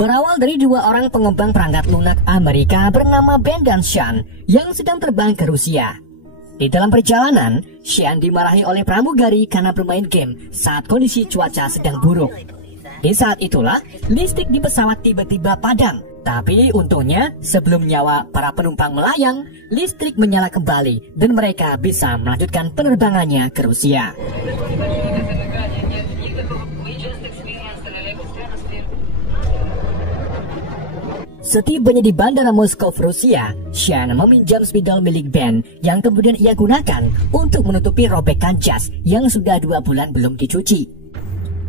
Berawal dari dua orang pengembang perangkat lunak Amerika bernama Ben dan Sean yang sedang terbang ke Rusia. Di dalam perjalanan, Sean dimarahi oleh pramugari karena bermain game saat kondisi cuaca sedang buruk. Di saat itulah, listrik di pesawat tiba-tiba padam. Tapi untungnya, sebelum nyawa para penumpang melayang, listrik menyala kembali dan mereka bisa melanjutkan penerbangannya ke Rusia. Setibanya di Bandara Moskow, Rusia, Sean meminjam spidol milik Ben yang kemudian ia gunakan untuk menutupi robekan jas yang sudah 2 bulan belum dicuci.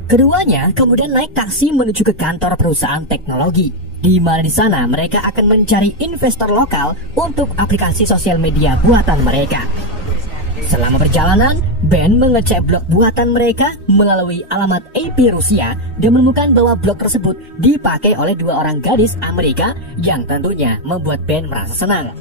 Keduanya kemudian naik taksi menuju ke kantor perusahaan teknologi, di mana di sana mereka akan mencari investor lokal untuk aplikasi sosial media buatan mereka. Selama perjalanan, Ben mengecek blog buatan mereka melalui alamat IP Rusia dan menemukan bahwa blog tersebut dipakai oleh 2 orang gadis Amerika yang tentunya membuat Ben merasa senang.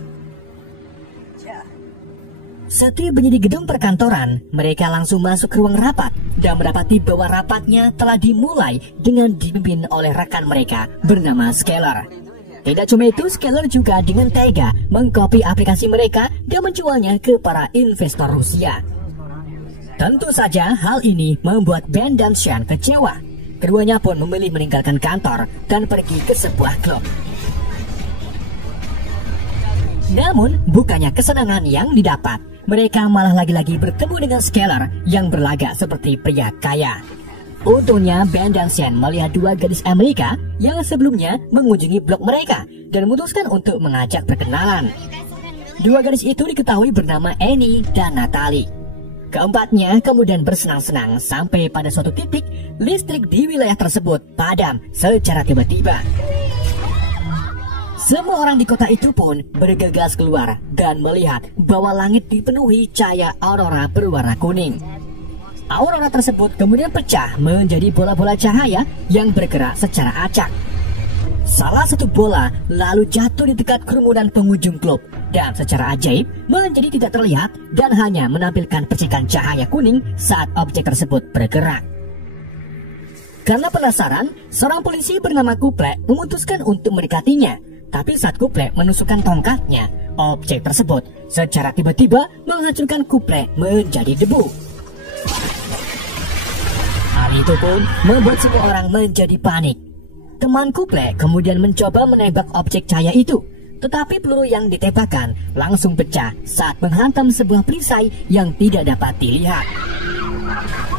Setibanya di gedung perkantoran, mereka langsung masuk ke ruang rapat dan mendapati bahwa rapatnya telah dimulai dengan dipimpin oleh rekan mereka bernama Skeller. Tidak cuma itu, Skeller juga dengan tega mengcopy aplikasi mereka dan menjualnya ke para investor Rusia. Tentu saja hal ini membuat Ben dan Sean kecewa. Keduanya pun memilih meninggalkan kantor dan pergi ke sebuah klub. Namun, bukannya kesenangan yang didapat, mereka malah lagi-lagi bertemu dengan Skeller yang berlagak seperti pria kaya. Untungnya Ben dan Sean melihat 2 gadis Amerika yang sebelumnya mengunjungi blog mereka dan memutuskan untuk mengajak perkenalan. 2 gadis itu diketahui bernama Annie dan Natalie. Keempatnya kemudian bersenang-senang sampai pada suatu titik listrik di wilayah tersebut padam secara tiba-tiba. Semua orang di kota itu pun bergegas keluar dan melihat bahwa langit dipenuhi cahaya aurora berwarna kuning. Aurora tersebut kemudian pecah menjadi bola-bola cahaya yang bergerak secara acak. Salah satu bola lalu jatuh di dekat kerumunan pengunjung klub dan secara ajaib menjadi tidak terlihat dan hanya menampilkan percikan cahaya kuning saat objek tersebut bergerak. Karena penasaran, seorang polisi bernama Kuplek memutuskan untuk mendekatinya. Tapi saat Kuplek menusukkan tongkatnya, objek tersebut secara tiba-tiba menghancurkan Kuplek menjadi debu. Hal itu pun membuat semua orang menjadi panik. Teman Kuplek kemudian mencoba menembak objek cahaya itu, tetapi peluru yang ditembakkan langsung pecah saat menghantam sebuah perisai yang tidak dapat dilihat.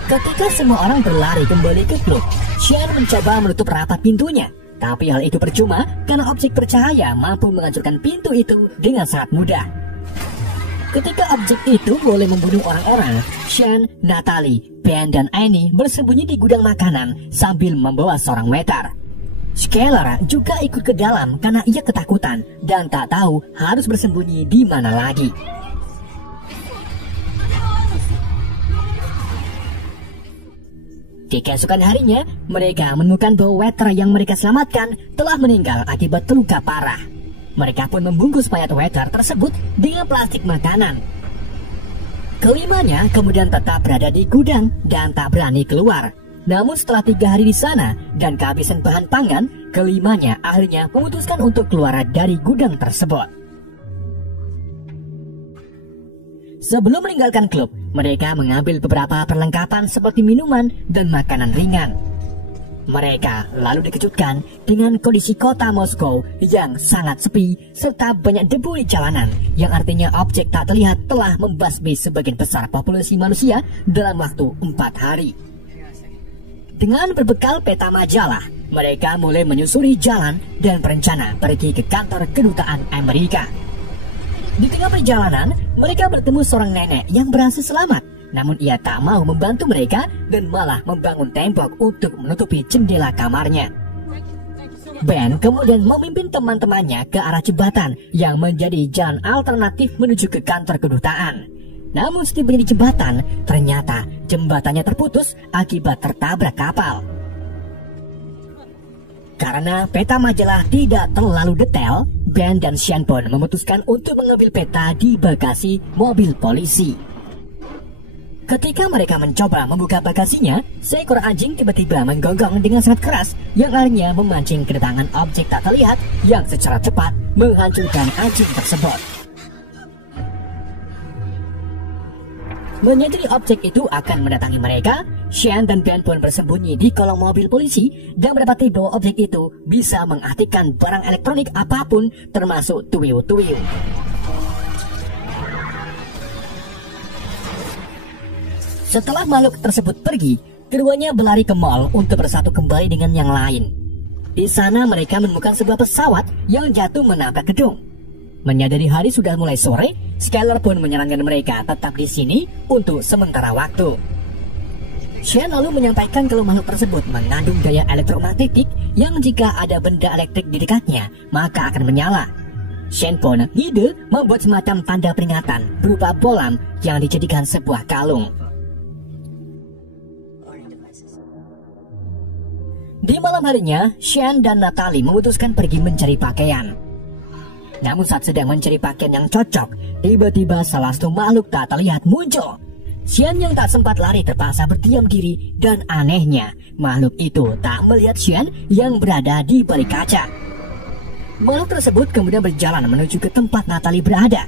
Ketika semua orang berlari kembali ke klub, Sean mencoba menutup rapat pintunya. Tapi hal itu percuma karena objek bercahaya mampu menghancurkan pintu itu dengan sangat mudah. Ketika objek itu boleh membunuh orang-orang, Sean, Natalie, Ben, dan Annie bersembunyi di gudang makanan sambil membawa seorang waiter. Skeller juga ikut ke dalam karena ia ketakutan dan tak tahu harus bersembunyi di mana lagi. Di keesokan harinya, mereka menemukan bahwa waiter yang mereka selamatkan telah meninggal akibat terluka parah. Mereka pun membungkus mayat waiter tersebut dengan plastik makanan. Kelimanya kemudian tetap berada di gudang dan tak berani keluar. Namun setelah 3 hari di sana dan kehabisan bahan pangan, kelimanya akhirnya memutuskan untuk keluar dari gudang tersebut. Sebelum meninggalkan klub, mereka mengambil beberapa perlengkapan seperti minuman dan makanan ringan. Mereka lalu dikejutkan dengan kondisi kota Moskow yang sangat sepi serta banyak debu di jalanan, yang artinya objek tak terlihat telah membasmi sebagian besar populasi manusia dalam waktu 4 hari. Dengan berbekal peta majalah, mereka mulai menyusuri jalan dan berencana pergi ke kantor kedutaan Amerika. Di tengah perjalanan, mereka bertemu seorang nenek yang berhasil selamat. Namun ia tak mau membantu mereka dan malah membangun tembok untuk menutupi jendela kamarnya. Ben kemudian memimpin teman-temannya ke arah jembatan yang menjadi jalan alternatif menuju ke kantor kedutaan. Namun setibanya di jembatan, ternyata jembatannya terputus akibat tertabrak kapal. Karena peta majalah tidak terlalu detail, Ben dan Sean pun memutuskan untuk mengambil peta di bagasi mobil polisi. Ketika mereka mencoba membuka bagasinya, seekor anjing tiba-tiba menggonggong dengan sangat keras yang akhirnya memancing kedatangan objek tak terlihat yang secara cepat menghancurkan anjing tersebut. Menyadari objek itu akan mendatangi mereka, Sean dan Ben pun bersembunyi di kolong mobil polisi dan mendapati bahwa objek itu bisa mengaktifkan barang elektronik apapun termasuk tuyul-tuyul. Setelah makhluk tersebut pergi, keduanya berlari ke mall untuk bersatu kembali dengan yang lain. Di sana mereka menemukan sebuah pesawat yang jatuh menabrak gedung. Menyadari hari sudah mulai sore, Skyler pun menyarankan mereka tetap di sini untuk sementara waktu. Sean lalu menyampaikan kalau makhluk tersebut mengandung daya elektromagnetik yang jika ada benda elektrik di dekatnya, maka akan menyala. Sean pun ngide membuat semacam tanda peringatan berupa bolam yang dijadikan sebuah kalung. Di malam harinya, Sean dan Natalie memutuskan pergi mencari pakaian. Namun saat sedang mencari pakaian yang cocok, tiba-tiba salah satu makhluk tak terlihat muncul. Sean yang tak sempat lari terpaksa berdiam diri dan anehnya, makhluk itu tak melihat Sean yang berada di balik kaca. Makhluk tersebut kemudian berjalan menuju ke tempat Natalie berada.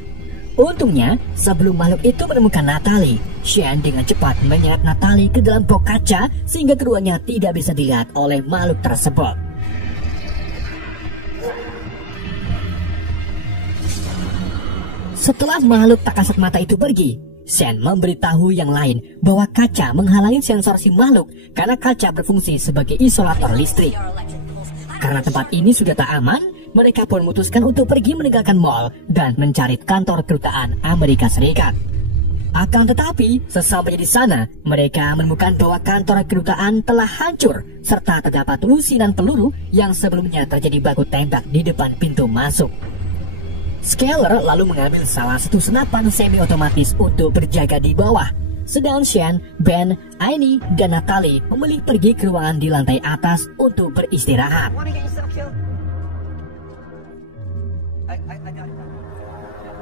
Untungnya, sebelum makhluk itu menemukan Natalie, Sean dengan cepat menyeret Natalie ke dalam box kaca sehingga keduanya tidak bisa dilihat oleh makhluk tersebut. Setelah makhluk tak kasat mata itu pergi, Sean memberitahu yang lain bahwa kaca menghalangi sensor si makhluk karena kaca berfungsi sebagai isolator listrik. Karena tempat ini sudah tak aman, mereka pun memutuskan untuk pergi meninggalkan mall dan mencari kantor kedutaan Amerika Serikat. Akan tetapi, sesampainya di sana, mereka menemukan bahwa kantor kedutaan telah hancur serta terdapat lusinan peluru yang sebelumnya terjadi baku tembak di depan pintu masuk. Skyler lalu mengambil salah satu senapan semi-otomatis untuk berjaga di bawah. Sedangkan Sean, Ben, Aini, dan Natalie memilih pergi ke ruangan di lantai atas untuk beristirahat.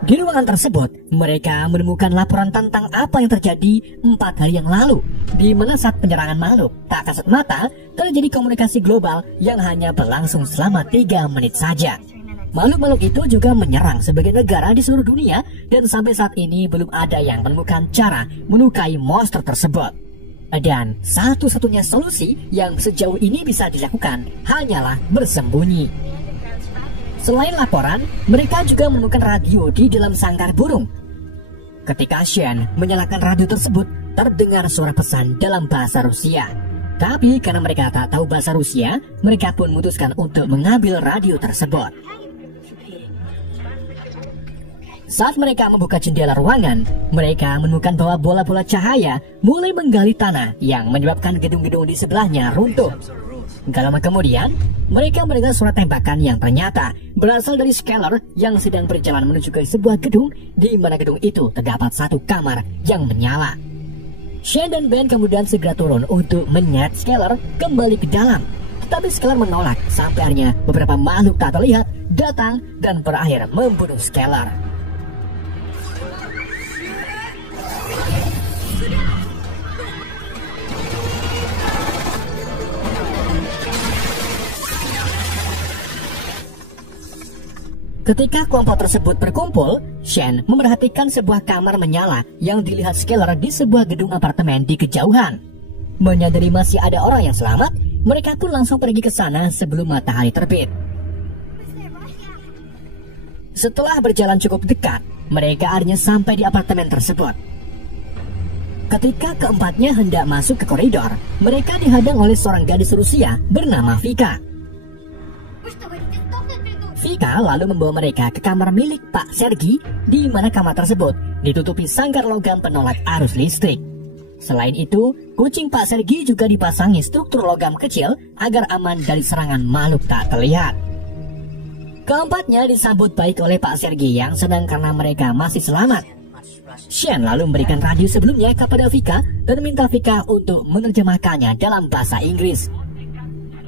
Di ruangan tersebut, mereka menemukan laporan tentang apa yang terjadi 4 hari yang lalu, di mana saat penyerangan makhluk tak kasat mata terjadi komunikasi global yang hanya berlangsung selama 3 menit saja. Makhluk-makhluk itu juga menyerang sebagai negara di seluruh dunia dan sampai saat ini belum ada yang menemukan cara melukai monster tersebut. Dan satu-satunya solusi yang sejauh ini bisa dilakukan hanyalah bersembunyi. Selain laporan, mereka juga menemukan radio di dalam sangkar burung. Ketika Sean menyalakan radio tersebut, terdengar suara pesan dalam bahasa Rusia. Tapi karena mereka tak tahu bahasa Rusia, mereka pun memutuskan untuk mengambil radio tersebut. Saat mereka membuka jendela ruangan, mereka menemukan bahwa bola-bola cahaya mulai menggali tanah yang menyebabkan gedung-gedung di sebelahnya runtuh. Gak lama kemudian, mereka mendengar suara tembakan yang ternyata berasal dari Skyler yang sedang berjalan menuju ke sebuah gedung di mana gedung itu terdapat satu kamar yang menyala. Sean dan Ben kemudian segera turun untuk menyeret Skyler kembali ke dalam. Tetapi Skyler menolak sampai akhirnya beberapa makhluk tak terlihat datang dan berakhir membunuh Skyler. Ketika kelompok tersebut berkumpul, Sean memerhatikan sebuah kamar menyala yang dilihat Skyler di sebuah gedung apartemen di kejauhan. Menyadari masih ada orang yang selamat, mereka pun langsung pergi ke sana sebelum matahari terbit. Setelah berjalan cukup dekat, mereka akhirnya sampai di apartemen tersebut. Ketika keempatnya hendak masuk ke koridor, mereka dihadang oleh seorang gadis Rusia bernama Vika. Vika lalu membawa mereka ke kamar milik Pak Sergi, di mana kamar tersebut ditutupi sangkar logam penolak arus listrik. Selain itu, kucing Pak Sergi juga dipasangi struktur logam kecil agar aman dari serangan makhluk tak terlihat. Keempatnya disambut baik oleh Pak Sergi yang senang karena mereka masih selamat. Sean lalu memberikan radio sebelumnya kepada Vika dan meminta Vika untuk menerjemahkannya dalam bahasa Inggris.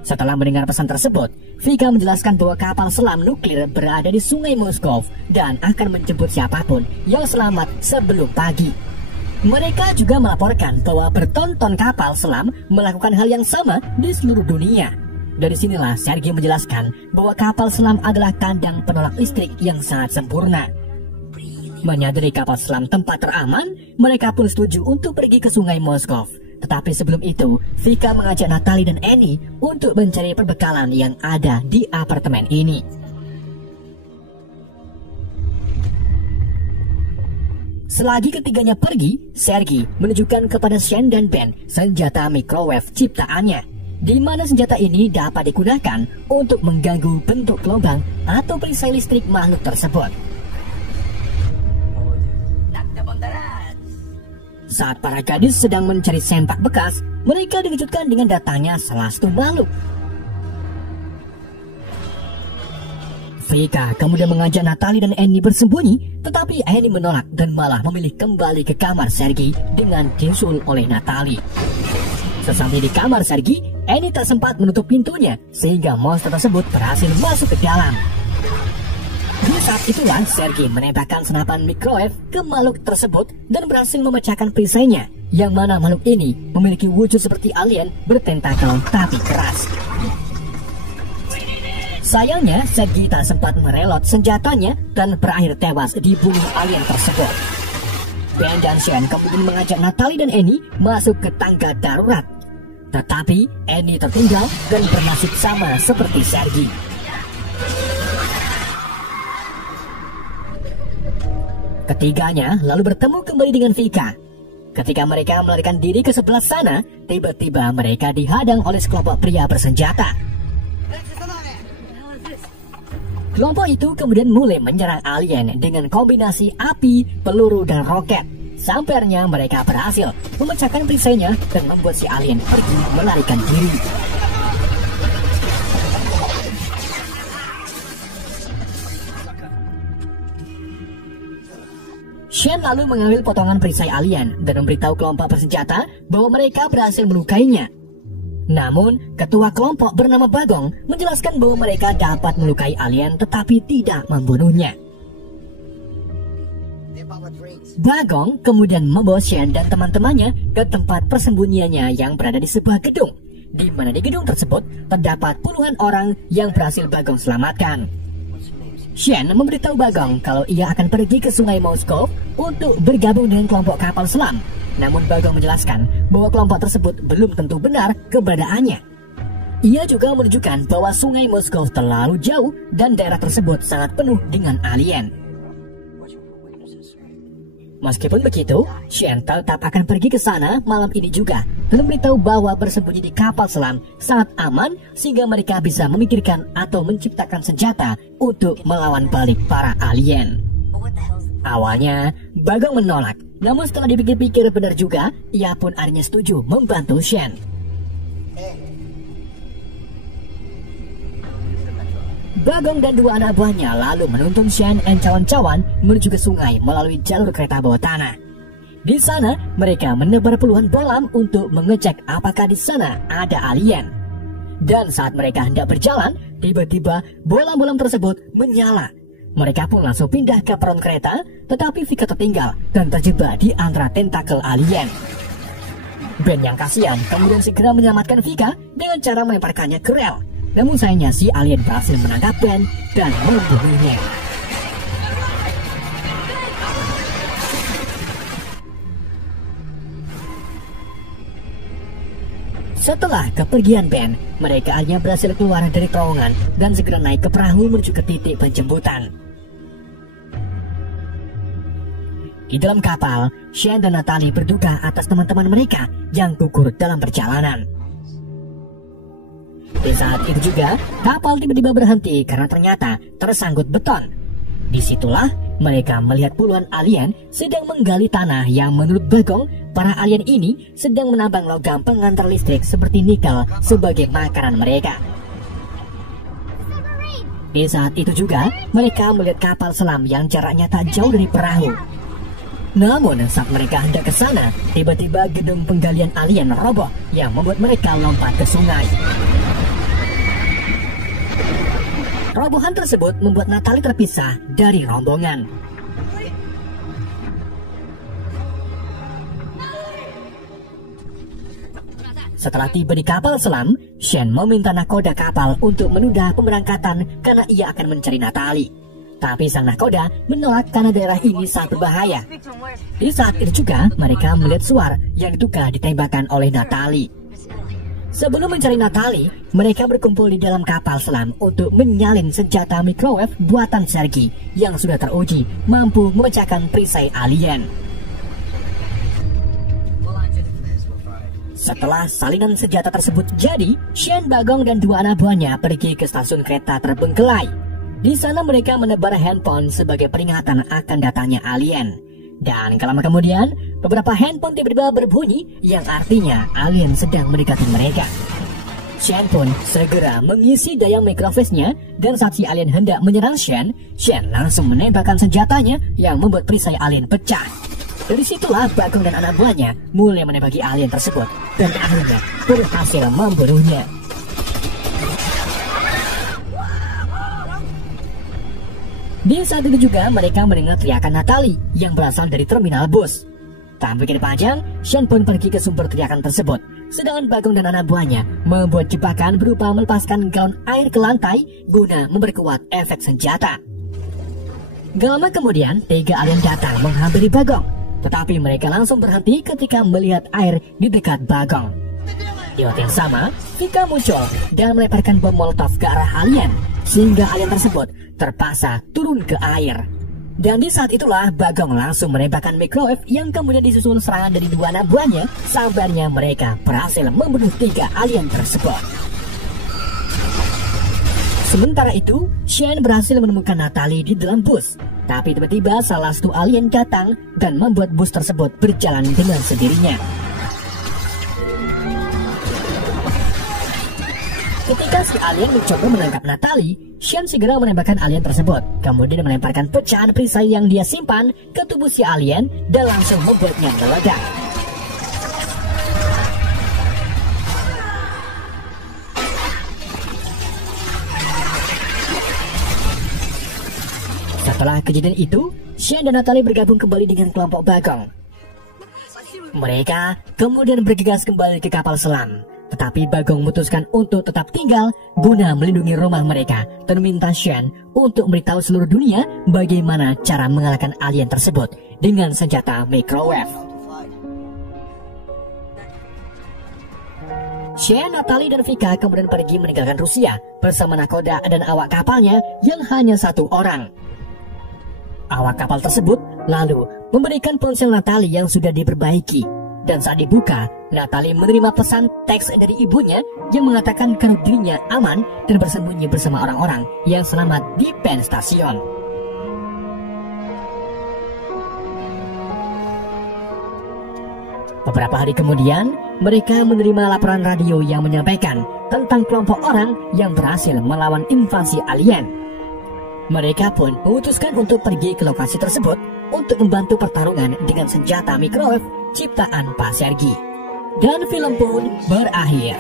Setelah mendengar pesan tersebut, Vika menjelaskan bahwa kapal selam nuklir berada di sungai Moskow dan akan menjemput siapapun yang selamat sebelum pagi. Mereka juga melaporkan bahwa bertonton kapal selam melakukan hal yang sama di seluruh dunia. Dari sinilah Sergei menjelaskan bahwa kapal selam adalah kandang penolak listrik yang sangat sempurna. Menyadari kapal selam tempat teraman, mereka pun setuju untuk pergi ke sungai Moskov. Tetapi sebelum itu, Vika mengajak Natalie dan Annie untuk mencari perbekalan yang ada di apartemen ini. Selagi ketiganya pergi, Sergei menunjukkan kepada Shen dan Ben senjata microwave ciptaannya, di mana senjata ini dapat digunakan untuk mengganggu bentuk gelombang atau perisai listrik makhluk tersebut. Saat para gadis sedang mencari sempak bekas, mereka dikejutkan dengan datangnya salah satu makhluk. Vika kemudian mengajak Natalie dan Annie bersembunyi, tetapi Annie menolak dan malah memilih kembali ke kamar Sergei dengan disusul oleh Natalie. Sesampai di kamar Sergei, Annie tak sempat menutup pintunya sehingga monster tersebut berhasil masuk ke dalam. Di saat itulah Sergei menembakkan senapan microwave ke makhluk tersebut dan berhasil memecahkan perisainya, yang mana makhluk ini memiliki wujud seperti alien bertentakel tapi keras. Sayangnya, Sergei tak sempat merelot senjatanya dan berakhir tewas dibunuh alien tersebut. Ben dan Shen kemudian mengajak Natalie dan Annie masuk ke tangga darurat. Tetapi Annie tertinggal dan bernasib sama seperti Sergei. Ketiganya lalu bertemu kembali dengan Vika. Ketika mereka melarikan diri ke sebelah sana, tiba-tiba mereka dihadang oleh sekelompok pria bersenjata. Kelompok itu kemudian mulai menyerang alien dengan kombinasi api, peluru, dan roket. Sampai akhirnya mereka berhasil memecahkan perisainya dan membuat si alien pergi melarikan diri. Shen lalu mengambil potongan perisai alien dan memberitahu kelompok bersenjata bahwa mereka berhasil melukainya. Namun, ketua kelompok bernama Bagong menjelaskan bahwa mereka dapat melukai alien tetapi tidak membunuhnya. Bagong kemudian membawa Shen dan teman-temannya ke tempat persembunyiannya yang berada di sebuah gedung, di mana di gedung tersebut terdapat puluhan orang yang berhasil Bagong selamatkan. Shen memberitahu Bagong kalau ia akan pergi ke sungai Moskow untuk bergabung dengan kelompok kapal selam. Namun Bagong menjelaskan bahwa kelompok tersebut belum tentu benar keberadaannya. Ia juga menunjukkan bahwa sungai Moskow terlalu jauh dan daerah tersebut sangat penuh dengan alien. Meskipun begitu, Shen tetap akan pergi ke sana malam ini juga dan memberitahu bahwa bersembunyi di kapal selam sangat aman sehingga mereka bisa memikirkan atau menciptakan senjata untuk melawan balik para alien. Awalnya, Bagong menolak, namun setelah dipikir-pikir benar juga, ia pun akhirnya setuju membantu Shen. Bagong dan dua anak buahnya lalu menuntun Shen dan kawan-kawan menuju ke sungai melalui jalur kereta bawah tanah. Di sana, mereka menebar puluhan bolam untuk mengecek apakah di sana ada alien. Dan saat mereka hendak berjalan, tiba-tiba bolam-bolam tersebut menyala. Mereka pun langsung pindah ke peron kereta, tetapi Vika tertinggal dan terjebak di antara tentakel alien. Ben yang kasihan kemudian segera menyelamatkan Vika dengan cara melemparkannya ke rel. Namun sayangnya si alien berhasil menangkap Ben dan membunuhnya. Setelah kepergian Ben, mereka akhirnya berhasil keluar dari terowongan dan segera naik ke perahu menuju ke titik penjemputan. Di dalam kapal, Shen dan Natalie berduka atas teman-teman mereka yang gugur dalam perjalanan. Di saat itu juga, kapal tiba-tiba berhenti karena ternyata tersangkut beton. Disitulah mereka melihat puluhan alien sedang menggali tanah yang menurut Bagong, para alien ini sedang menambang logam pengantar listrik seperti nikel sebagai makanan mereka. Di saat itu juga, mereka melihat kapal selam yang jaraknya tak jauh dari perahu. Namun saat mereka hendak ke sana, tiba-tiba gedung penggalian alien roboh yang membuat mereka lompat ke sungai. Robohan tersebut membuat Natalie terpisah dari rombongan. Setelah tiba di kapal selam, Shen meminta nakoda kapal untuk menunda pemberangkatan karena ia akan mencari Natalie. Tapi sang nakoda menolak karena daerah ini sangat berbahaya. Di saat itu juga mereka melihat Suar yang diduga ditembakkan oleh Natalie. Sebelum mencari Natalie, mereka berkumpul di dalam kapal selam untuk menyalin senjata microwave buatan Sergi yang sudah teruji mampu memecahkan perisai alien. Setelah salinan senjata tersebut jadi, Shen, Bagong, dan dua anak buahnya pergi ke stasiun kereta terbengkelai. Di sana mereka menebar handphone sebagai peringatan akan datangnya alien. Dan lama kemudian, beberapa handphone tiba-tiba berbunyi yang artinya alien sedang mendekati mereka. Shen pun segera mengisi daya microphase-nya dan saat si alien hendak menyerang Shen langsung menembakkan senjatanya yang membuat perisai alien pecah. Dari situlah Bagong dan anak buahnya mulai menembaki alien tersebut dan akhirnya berhasil membunuhnya. Di saat itu juga mereka mendengar teriakan Natalie yang berasal dari terminal bus. Tak pikir panjang, Shen pun pergi ke sumber teriakan tersebut. Sedangkan Bagong dan anak buahnya membuat jebakan berupa melepaskan galon air ke lantai guna memperkuat efek senjata. Gak lama kemudian, 3 alien datang menghampiri Bagong. Tetapi mereka langsung berhenti ketika melihat air di dekat Bagong. Di waktu yang sama, Vika muncul dan melemparkan bom molotov ke arah alien, sehingga alien tersebut terpaksa turun ke air. Dan di saat itulah Bagong langsung menembakkan microwave yang kemudian disusul serangan dari 2 anak buahnya. Sambarnya mereka berhasil membunuh 3 alien tersebut. Sementara itu, Shen berhasil menemukan Natalie di dalam bus. Tapi tiba-tiba salah satu alien datang dan membuat bus tersebut berjalan dengan sendirinya. Ketika si alien mencoba menangkap Natalie, Shen segera menembakkan alien tersebut. Kemudian melemparkan pecahan perisai yang dia simpan ke tubuh si alien dan langsung membuatnya meledak. Setelah kejadian itu, Shen dan Natalie bergabung kembali dengan kelompok Bagong. Mereka kemudian bergegas kembali ke kapal selam. Tetapi Bagong memutuskan untuk tetap tinggal guna melindungi rumah mereka dan meminta Shen untuk memberitahu seluruh dunia bagaimana cara mengalahkan alien tersebut dengan senjata microwave. Shen, Natalie, dan Vika kemudian pergi meninggalkan Rusia bersama nakoda dan awak kapalnya yang hanya 1 orang. Awak kapal tersebut lalu memberikan ponsel Natalie yang sudah diperbaiki. Dan saat dibuka, Natalie menerima pesan teks dari ibunya yang mengatakan kalau dirinya aman dan bersembunyi bersama orang-orang yang selamat di pen stasiun. Beberapa hari kemudian, mereka menerima laporan radio yang menyampaikan tentang kelompok orang yang berhasil melawan invasi alien. Mereka pun memutuskan untuk pergi ke lokasi tersebut untuk membantu pertarungan dengan senjata microwave ciptaan Pak Sergi. Dan film pun berakhir.